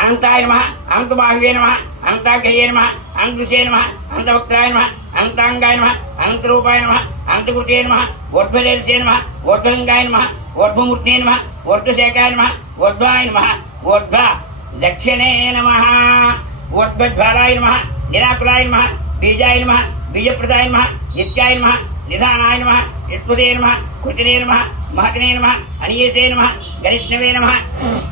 अनंताय नमः अनंतबाहुवे नमः अनंताग्रये नमः अनंतदृशे नमः अनंतवक्त्राय नमः अनंतांगाय नमः अनंतरूपाय नमः अनंतकृते नमः ऊर्ध्वदेशे नमः ऊर्ध्वलिंगाय नमः ऊर्ध्वमूर्ते नमः ऊर्ध्वशेखाय नमः ऊर्ध्वाय नमः ऊर्ध्व दक्षिणे नमः ऊर्ध्वज्वालाय नमः निराकुलाय नमः बीजाय नमः बीजप्रदाय नमः नित्याय नमः निधानाय नमः यत्पुदे नमः कृतिने नमः महतने नमः अनियसे नमः गरिष्णवे नमः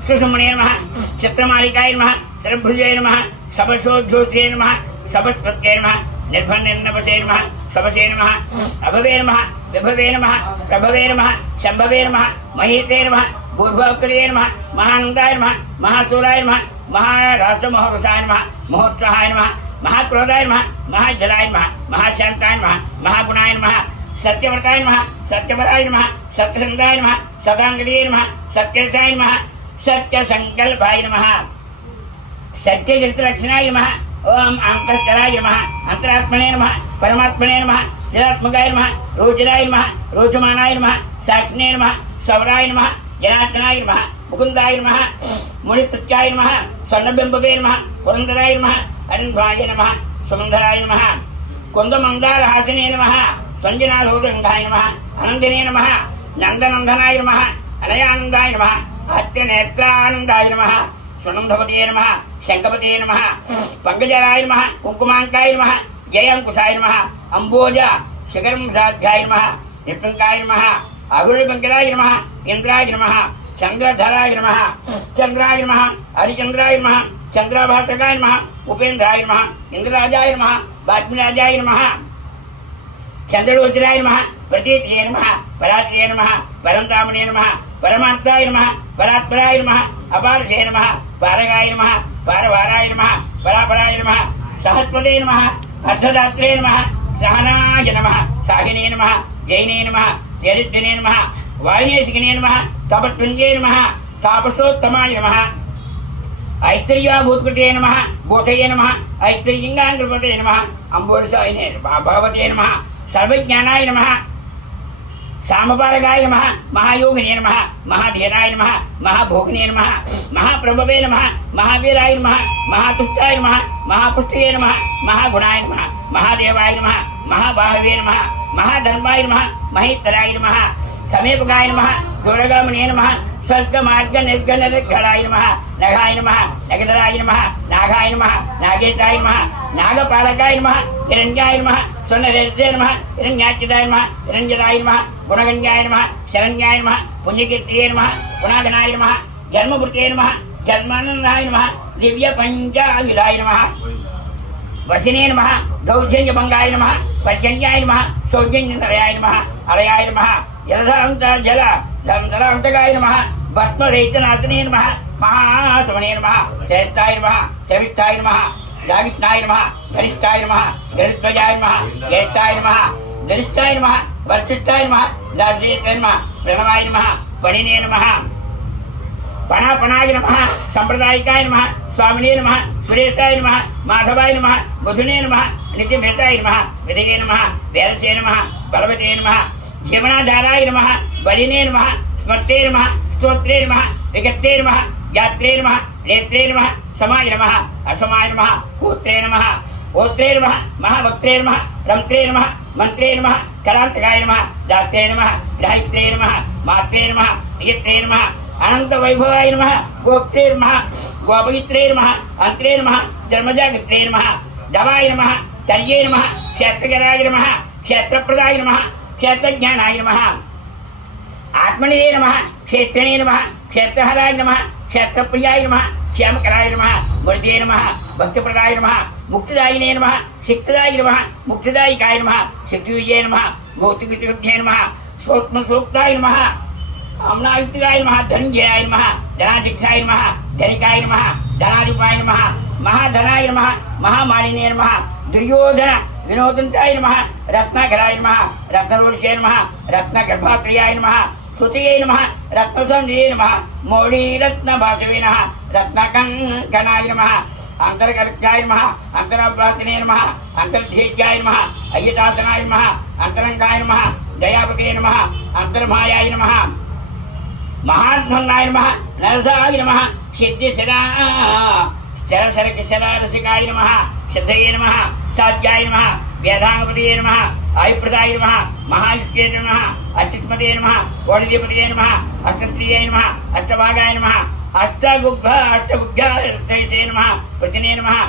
सुषुम्ने नमः चित्रमालिकाय नमः सर्वभुजे नमः सबशोज्योत्ये नमः सबस्पत्ये नमः निर्भन्निर्नभसे नमः सबसे नमः अभवे नमः विभवे नमः प्रभवे नमः शंभवे नमः महीते नमः भूर्भवक्रिये नमः महानंदाय नमः महाशूलाय नमः महाराष्ट्रमहोरुषाय नमः महोत्साहाय नमः महाक्रोधाय नमः महाजलाय नमः महाशांताय नमः महागुणाय नमः सत्यव्रताय नमः सत्यपराय नमः सत्यसंधाय नमः सदांगलिये नमः सत्यसाय नमः सत्यसंकल्पाय नमः सत्यचित्ररक्षणाय नमः ओम अंतश्चराय नमः अंतरात्मने नमः परमात्मने नमः चिरात्मकाय नमः रोचनाय नमः रोचमानाय नमः साक्षिणे नमः सवराय नमः जनार्दनाय नमः मुकुंदाय नमः मुनिस्तुत्याय नमः स्वर्णबिंबवे नमः पुरंदराय नमः अरुणभाय नमः सुमंधराय नमः कुंदमंदारहासिने नमः संजनाधोदंगाय नमः आनंदिने नमः नंदनंदनाय नमः अनयानंदाय नमः अत्यनेत्रानंदाय नमः सुनंदपते नमः शंखपते नमः पंकजराय नमः कुंकुमांकाय नमः जयांकुशाय नमः अंबोज शिखरमुद्राध्याय नमः निपुंकाय नमः अघुरबंकराय नमः इंद्राय नमः चंद्रधराय नमः चंद्राय नमः हरिचंद्राय नमः चंद्राभासकाय नमः उपेंद्राय नमः इंद्रराजाय नमः वाग्मिराजाय नमः चंद्रलोचनाय नमः प्रतीतये नमः परात्रे नमः परंतामणे नमः परमार्थाय नमः परात्पराय नमः अपारसे नमः पारगाय नमः पारवाराय नमः परापराय नमः सहस्पते नमः अर्धदात्रे नमः सहनाय नमः साहिने नमः जैने नमः तेजस्विने नमः वायुनेशिकिने नमः तपत्पुंजे नमः तापसोत्तमाय नमः ऐश्वर्याभूतकृते नमः भूतये नमः ऐश्वर्यलिंगांकृपते नमः अंबोरसायिने भगवते नमः सर्वज्ञानाय नमः सामपारगाय नमः महायोगिने नमः महाधीराय नमः महाभोगिने नमः महाप्रभवे नमः महावीराय नमः महातुष्टाय नमः महापुष्टये नमः महागुणाय नमः महादेवाय नमः महाबाहवे नमः महाधर्माय नमः महेतराय नमः समीपगाय नमः गौरगामणे नमः स्वर्गमार्ग निर्गणनिर्घणाय नमः नघाय नमः नगधराय नमः नागाय नमः नागेशाय नमः नागपालकाय नमः हिरण्याय नमः स्वर्णरेजसे नमः हिरण्याच्युताय नमः हिरण्यदाय नमः गुणगण्याय नमः शरण्याय नमः पुण्यकीर्तये नमः गुणागणाय नमः जन्मभृते नमः जन्मानंदाय नमः दिव्य पंचायुधाय नमः वसिने नमः दौर्जन्यभंगाय नमः पर्जन्याय नमः सौजन्यधराय नमः अलयाय नमः जलधान्तर्जल धमधरान्तकाय नमः भस्मरहितनाशिने नमः महासमणे नमः श्रेष्ठाय नमः श्रेष्ठाय नमः जागिष्ठाय नमः गरिष्ठाय नमः गरिध्वजाय नमः ज्येष्ठाय नमः गरिष्ठाय नमः वरिष्ठाय नमः दार्शयिताय नमः प्रणवाय नमः पणिने नमः पणापणाय नमः संप्रदायिकाय नमः स्वामिने नमः सुरेशाय नमः माधवाय नमः बुधुने नमः नित्यमेताय नमः विदये नमः वेदसे नमः बलवते नमः जीवनाधाराय नमः बलिने नमः स्मर्ते नमः स्तोत्रे नमः विगते नमः यात्रे नमः नेत्रे नमः समाय नमः असमाय नमः होत्रे नमः होत्रे नमः महाभक्त्रे नमः रंत्रे नमः मंत्रे नमः करांतकाय नमः दात्रे नमः गायत्रे नमः मात्रे नमः नियत्रे नमः अनंत वैभवाय नमः गोप्त्रे नमः गोपवित्रे नमः अंत्रे नमः जन्मजागत्रे नमः दवाय नमः तर्ये नमः क्षेत्रकराय नमः क्षेत्रप्रदाय नमः क्षेत्रज्ञानाय नमः आत्मने नमः क्षेत्रिणे नमः क्षेत्रहराय नमः क्षेत्रप्रियाय नमः क्षेमकराय नमः मूर्ते नमः भक्तिप्रदाय नमः मुक्तिदायिने नमः सिक्तिदाय नमः मुक्तिदायिकाय नमः सिद्धिविजय नमः भौतिकविद्ये नमः सूक्ताय नमः अम्नायुक्ताय नमः धनंजयाय नमः धनाधिक्षाय नमः धनिकाय नमः धनाधिपाय नमः महाधनाय नमः महामालिने नमः दुर्योधन विनोदंताय नमः रत्नाकराय नमः रत्नवर्षे नमः रत्नगर्भात्रियाय नमः श्रुतिये नमः रत्नसंनिधे नमः मौळीरत्नभासवे नमः रत्नकंकणाय नमः अंतर्गर्गाय नमः अंतराभ्रातिने नमः अंतर्धेज्याय नमः अय्यतासनाय नमः अंतरंगाय नमः दयापते नमः अंतर्मायाय नमः महात्मनाय नमः नरसाय नमः सिद्धिसदा स्थिरसरकिशरसिकाय नमः सिद्धये नमः साध्याय नमः वेदांगपतये नमः आयुप्रदाय नमः महायुष्टे नमः अच्युतपतये नमः वणिजपतये नमः अष्टस्त्रिये नमः अष्टभागाय नमः अष्टगुभ्याय नमः प्रतिने नमः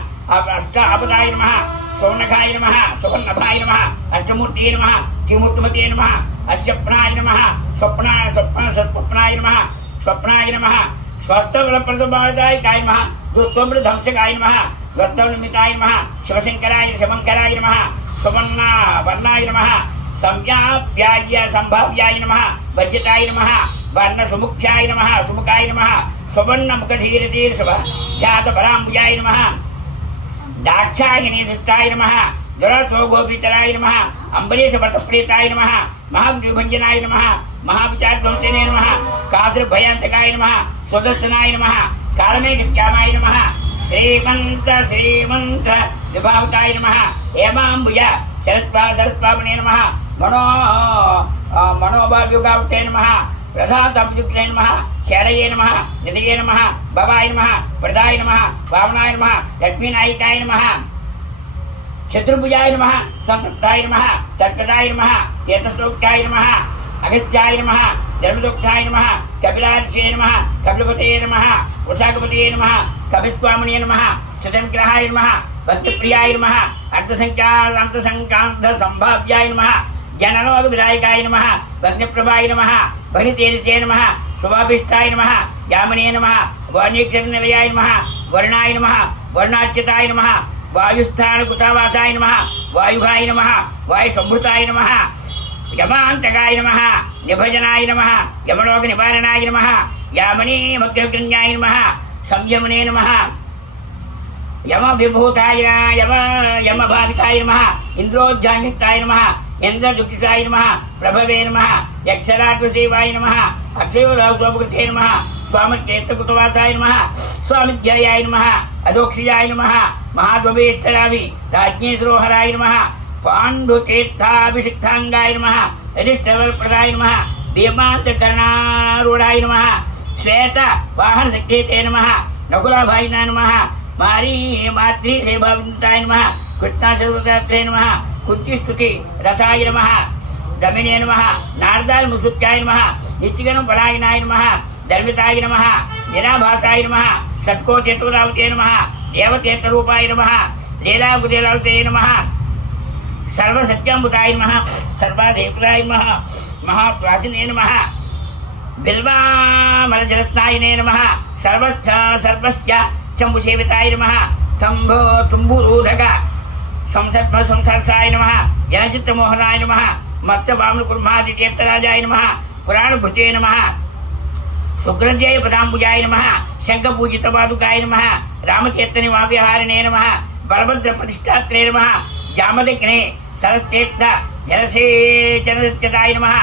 अष्टापदाय नमः सौनकाय नमः सुवर्णभाय नमः अष्टमूर्ते नमः त्रिमूर्तिमते नमः अष्टप्राय नमः स्वप्नाय नमः स्वप्नाय नमः स्वस्थबलप्रदबाधाय नमः दुःस्वमृद्धंसकाय नमः वर्तवनिमिताय नमः शिवशंकराय शिवंकराय नमः सुवर्णावर्णाय नमः संव्याप्याय संभाव्याय नमः वर्जिताय नमः वर्णसुमुख्याय नमः सुमुखाय नमः सुवर्णमुखधीरधीर्षभ ख्यातपराम्बुजाय नमः दाक्षायणी दुष्टाय नमः दुरत्व गोपीतराय नमः अम्बरीश व्रतप्रीताय नमः महाग्निभंजनाय नमः महाविचारध्वंसिने नमः कादृभयांतकाय नमः स्वदर्शनाय नमः कालमेघश्यामाय नमः श्रीमंत विभावताय नमः हेमाम्बुज सरस्वामिने नमः मनोभाव्युगावते नमः प्रधातमुक्ते नमः खेड़ये नमः निधये नमः भवाय नमः प्रदाय नमः वामनाय नमः लक्ष्मीनायिकाय नमः चतुर्भुजाय नमः संतप्ताय नमः तत्पदाय नमः चेतसोक्ताय नमः अगस्त्याय नमः धर्मदुक्ताय नमः कपिलार्चे नमः कपिलपतये नमः उषाकपतये नमः कपिस्वामिने नमः सुतंग्रहाय नमः भक्तप्रियाय नमः अर्थसंकांत संभाव्याय नमः जननोग विधायकाय नमः भग्नप्रभाय नमः भगितेजसे नमः शुभाभिष्टाय नमः यामिने नमः वाणीक्षरनिलयाय नमः वर्णाय नमः वर्णाच्युताय नमः वायुस्थानकुटावासाय नमः वायुगाय नमः वायुसंभृताय नमः यमान्तकाय नमः निभजनाय नमः यमलोक निवारणाय नमः यामिनी मग्रगण्याय नमः संयमने नमः यम विभूताय यमभाविताय नमः इंद्रोज्जान्विताय नमः इंद्रदुःखिताय नमः प्रभवे नमः यक्षराट्सेवाय नमः अक्षयोलाभकृते नमः स्वामिचेतकुटवासाय नमः स्वामिध्यायाय नमः अदोक्षियाय नमः महाद्ववेष्टरावि राज्ञेश्वरोहराय नमः पाण्डुतीर्थाभिषिक्तांगाय नमः यधिष्ठिरप्रदाय नमः दीमान्तकर्णारूढाय नमः श्वेत वाहनशक्तिते नमः नकुलाभायिनाय नमः मारी मातृसेवाविन्दाय नमः कृष्णाशोत्रे नमः कुञ्चिस्तुति रथाय नमः दमिने नमः नारदाय मुसुत्याय नमः नित्यगण परायणाय नमः धर्मिताय नमः निराभासाय नमः षट्कोचेतुरावते नमः देवतेतरूपाय नमः लीलाकुदेलावते नमः सर्वसत्याम्बुताय नमः सर्वादेवताय नमः महाप्राचीने नमः बिल्वामलजलस्नायिने नमः सर्वस्य चम्बुसेविताय नमः तुम्बुरूढक संसर्साय नमः जनचित्तमोहनाय नमः మత్తవాములు కుర్మాది తీర్థరాజాయ నమః పురాణభృతే నమః శుక్రధ్యాయ పదాంబుజాయ నమః శంఖపూజిత పాదుకాయ నమః రామతీర్థ నివావ్యహారిణే నమః బలభద్ర ప్రతిష్టాత్రే నమః జామదగ్నే సరస్తీర్థ జలసేచనదాయ నమః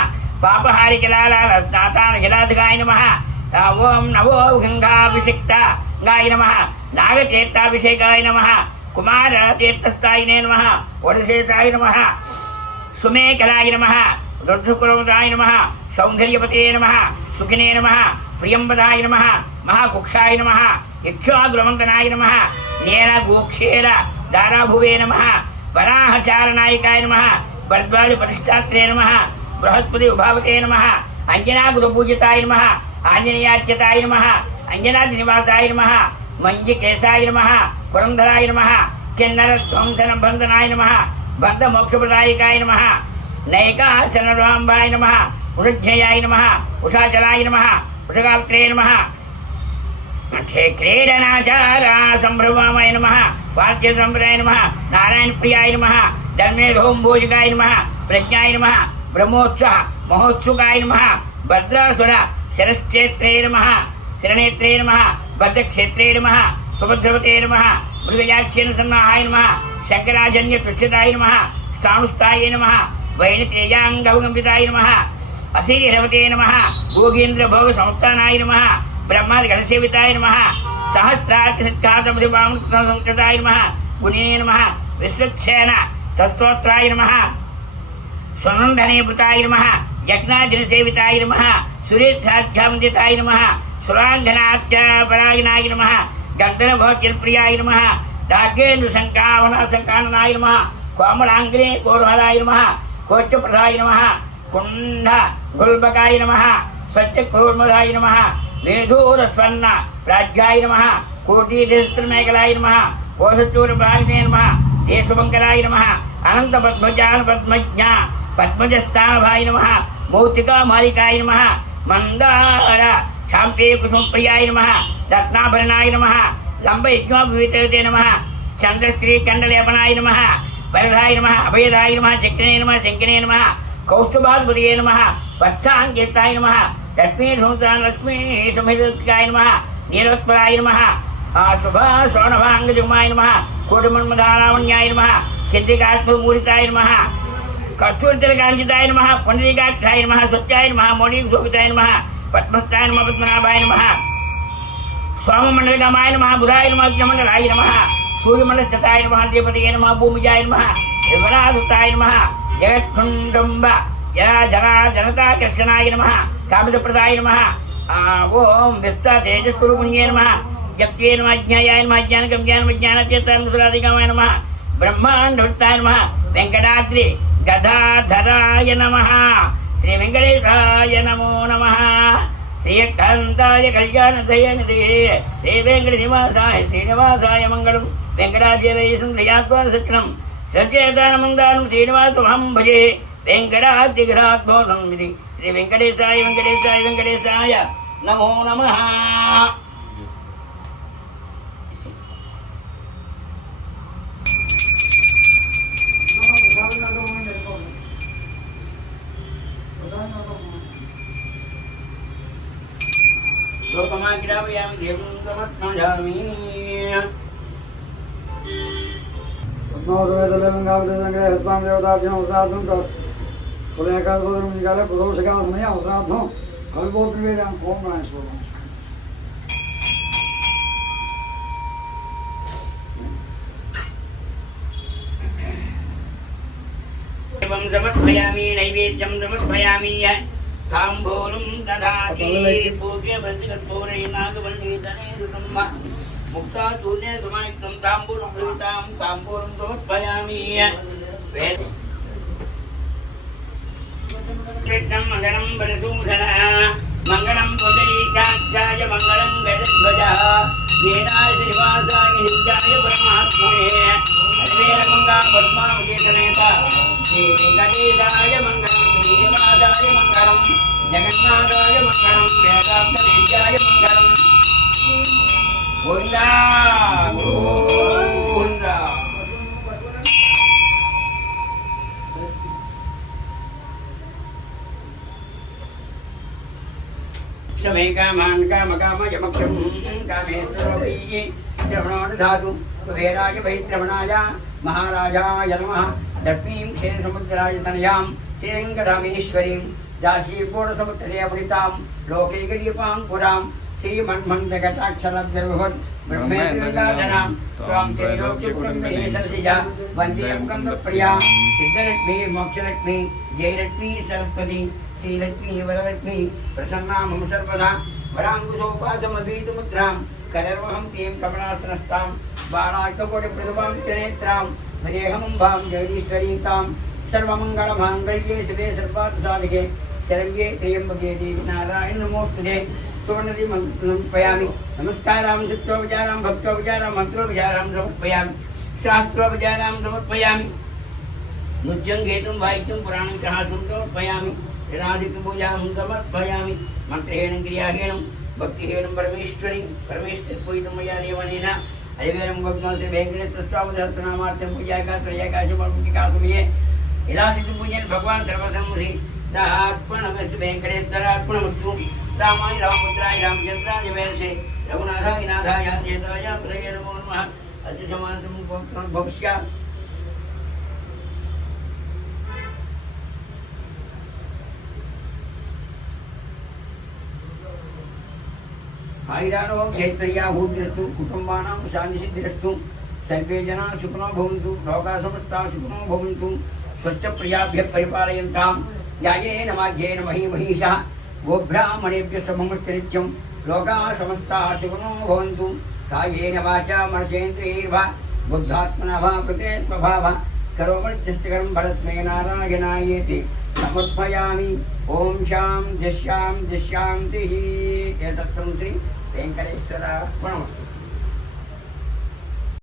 పాపహారి జలాల స్నాతాన జలాధగాయ నమః ఓం నవో గంగాభిషిక్త గాయ నమః నాగతీర్థాభిషేకాయ నమః కుమార తీర్థస్థాయినే నమః వడసేతాయ నమః సుమేకలాయ నమః రుద్రకులముదాయ నమః సౌందర్యపతే నమః సుఖినే నమః ప్రియంబదాయ నమః మహాకుక్షాయ నమః ఇక్షాగ్రవంతనాయ నమః నేల గోక్షేర దారాభువే నమః వరాహచారనాయకాయ నమః భరద్వాజ ప్రతిష్టాత్రే నమః బృహస్పతి విభావతే నమః అంజనాగురపూజితాయ నమః ఆంజనేయార్చితాయ నమః అంజనాద్రి నివాసాయ నమః మంజకేశాయ నమః పురంధరాయ నమః కిన్నర స్వంసనబంధనాయ నమః బద్ధ మోక్షప్రదాయకాయ నమః నైకాచరణరాంబాయ నమః ఉషధ్యయాయ నమః ఉషాచలాయ నమః ఉషగాత్రే నమః క్రీడనాచార సంభ్రమాయ నమః వాద్యసంప్రదాయ నమః నారాయణ ప్రియాయ నమః ధర్మేధోంభోజకాయ నమః ప్రజ్ఞాయ నమః బ్రహ్మోత్సవ మహోత్సుకాయ నమః భద్రాసుర శరశ్చేత్రే నమః శరణేత్రే నమః భద్రక్షేత్రే నమః సుభద్రవతే నమః మృగయాక్షేణ సన్నాహాయ నమః శంకరాజన్య పృష్ఠితాయ నమః స్థాణుస్థాయ నమః వైణితేజాంగవగంపితాయ నమః అసిరవతే నమః భోగేంద్ర భోగ సంస్థానాయ నమః బ్రహ్మాది గణసేవితాయ నమః సహస్రార్కసిద్ధాతమృతిపాంకృతాయ నమః గుణే నమః విశ్వక్షేణ తస్తోత్రాయ నమః స్వనందనేభృతాయ నమః యజ్ఞాదినసేవితాయ నమః సురేధ్యాధ్యామందితాయ నమః సురాంగనాత్యపరాయణాయ నమః గంధర్వోజ్జల్ప్రియాయ నమః దాగేంద్ర శంకావనాశంకాననాయ నమః కోమలాంగ్రే కోరుహరాయ నమః కోచ్చప్రదాయ నమః కుండ గుల్బకాయ నమః స్వచ్ఛకూర్మదాయ నమః మేధూర స్వర్ణ ప్రాజ్ఞాయ నమః కోటీదేశత్రమేకలాయ నమః కోశచూరభావినే నమః దేశవంకరాయ నమః అనంత పద్మజాన పద్మజ్ఞ పద్మజస్థానభాయ నమః మౌతికా మాలికాయ నమః మందార శాంపే కుసుమప్రియాయ నమః రత్నాభరణాయ నమః లంబయజ్ఞోపవీతయతే నమః చంద్రశ్రీ కండలేపనాయ నమః వరదాయ నమః అభయదాయ నమః చక్రనే నమః శంకనే నమః కౌస్తుభాధిపతయే నమః వత్సాంకేతాయ నమః లక్ష్మీ సముద్రాన్ లక్ష్మీ సంహితాయ నమః నీలోత్పలాయ నమః శుభ స్వర్ణభాంగజుమాయ నమః కోటిమన్మధారావణ్యాయ నమః చంద్రికాత్మూరితాయ నమః కస్తూరితిలకాంచితాయ నమః పుండరీకాక్షాయ నమః స్వచ్ఛాయ నమః మౌళీశోభితాయ నమః పద్మస్థాయ నమః పద్మనాభాయ నమః స్వామమండలగమాయ నమః బుధాయ నమః అగ్నిమండలాయ నమః సూర్యమండలస్థితాయ నమః దేవతయే నమః భూమిజాయ నమః వివరాదుతాయ నమః జగత్కుండుంబ జనతాకర్షణాయ నమః కామితప్రదాయ నమః ఓం విస్త తేజస్వరూపుణ్యే నమః జప్తే నమః జ్ఞాయాయ నమః జ్ఞానకం నమః బ్రహ్మాండవృత్తాయ నమః వెంకటాద్రి గదాధరాయ నమః శ్రీ వెంకటేశాయ నమో నమః శ్రీకాంతాయ కళ్యాణదయనిధే శ్రీ వెంకట నివాసాయ శ్రీనివాసాయ మంగళం వెంకటాద్యలయసుందయాత్వాసక్షణం సచేతానమందానం శ్రీనివాసమహం భజే వెంకటాద్రిఘ్రాత్మోదం విధి శ్రీ వెంకటేశాయ వెంకటేశాయ వెంకటేశాయ నమో నమః. లోకమాగ్రావయామి దేవం సమత్మజామి. పద్మావసమేతలేంగావదేశంగ్రహస్వామి దేవతాభ్యం అవసరార్థం కులయకాశోదం నికాలే ప్రదోషకాలమయ అవసరార్థం కవిపోతులు వేదాం ఓం గణేశ్వరం. దేవం సమర్పయామి నైవేద్యం సమర్పయామి తాంబూలం దదాతి పూజ్యవల్లికర్పూరై నాగవల్లీతనేదుతమ్మ ముక్తాచూర్ణే సమాయుక్తం తాంబూలం ప్రవితాం తాంబూలం సమర్పయామి. కృష్ణం మంగళం వరసూధన మంగళం పుండరీకాక్షాయ మంగళం గజధ్వజ వీరాయ శ్రీవాసాయ నిత్యాయ పరమాత్మనే అద్వైతమంగా పద్మావతి సమేత శ్రీ వెంకటేశాయ మంగళం శ్రీనివాసాయ మంగళం జగన్నాథాయ మంగళం వేదాంతవేద్యాయ మంగళం. గోవిందా గోవిందా. कामान् कामकामयमक्षं कामेश्वरोऽपि श्रवणो दधातु कुबेराय वै श्रवणाय महाराजाय नमः लक्ष्मीं क्षेत्रसमुद्राय तनयां श्रीरङ्गधामेश्वरीं दासीपूर्णसमुद्रे अमृतां लोकैकदीपां पुरां श्रीमन्मन्दकटाक्षरब्धविभवत् ब्रह्मेन्द्रगङ्गाधरां त्वां त्रैलोक्यकुटुम्बिनी सरसिजा वन्देयं गन्धप्रियां सिद्धलक्ष्मी मोक्षलक्ष्मी जयलक्ष्मी सरस्वती श्रीलक्ष्मी वरलक्ष्मी प्रसन्ना मम सर्वदा वराङ्कुशोपासमभीतमुद्रां कलर्वहं तीं कमलासनस्तां बाणार्ककोटिप्रतिभां त्रिनेत्रां भजेऽहमम्बां जगदीश्वरीं तां सर्वमङ्गलमाङ्गल्ये शिवे सर्वार्थसाधिके शरण्ये त्र्यम्बके देवी नारायण नमोस्तुते सुवर्णदि समर्पयामि नमस्कारां सत्योपचारां भक्तोपचारां मन्त्रोपचारां समर्पयामि शास्त्रोपचारां समर्पयामि नृत्यं गीतं वाद्यं पुराणं कहासं समर्पयामि यदादित्य पूजां समर्पयामि मंत्रहेण क्रियाहेण भक्तिहेण परमेश्वरी पूजितं मया देवानेन अयवेरं गोप्तं श्री वेंकटेश्वर स्वामी सहस्रनामार्थ पूजा का त्रयकाशमर्पिकासमये यदादित्य पूजन भगवान सर्वसम्मति दार्पणमस्तु वेंकटेश्वरार्पणमस्तु रामाय रामपुत्राय रामचंद्राय वेदसे रघुनाथाय नाथाय सीताय पदये नमो नमः अस्य समासं भविष्य आयुरारो क्षेत्रीयाभूतिरस्तु कुटुम्बानां शान्तिसिद्धिरस्तु सर्वे जनाः सुखिनो भवन्तु लोकाः समस्ताः सुखिनो भवन्तु स्वच्छप्रियाभ्यः परिपालयन्तां न्यायेन मार्गेण महीमहीषः गोब्राह्मणेभ्यः शुभमस्तु नित्यं लोकाः समस्ताः सुखिनो भवन्तु कायेन वाचा मनसेन्द्रियैर्वा बुद्धात्मना वा प्रत्यत्मभावः करोमनित्यस्तकरं भरतमे नारायणायेति समर्पयामि ओम शांति शांतिः एतत् श्री वेंकटेश्वरार्पणमस्तु।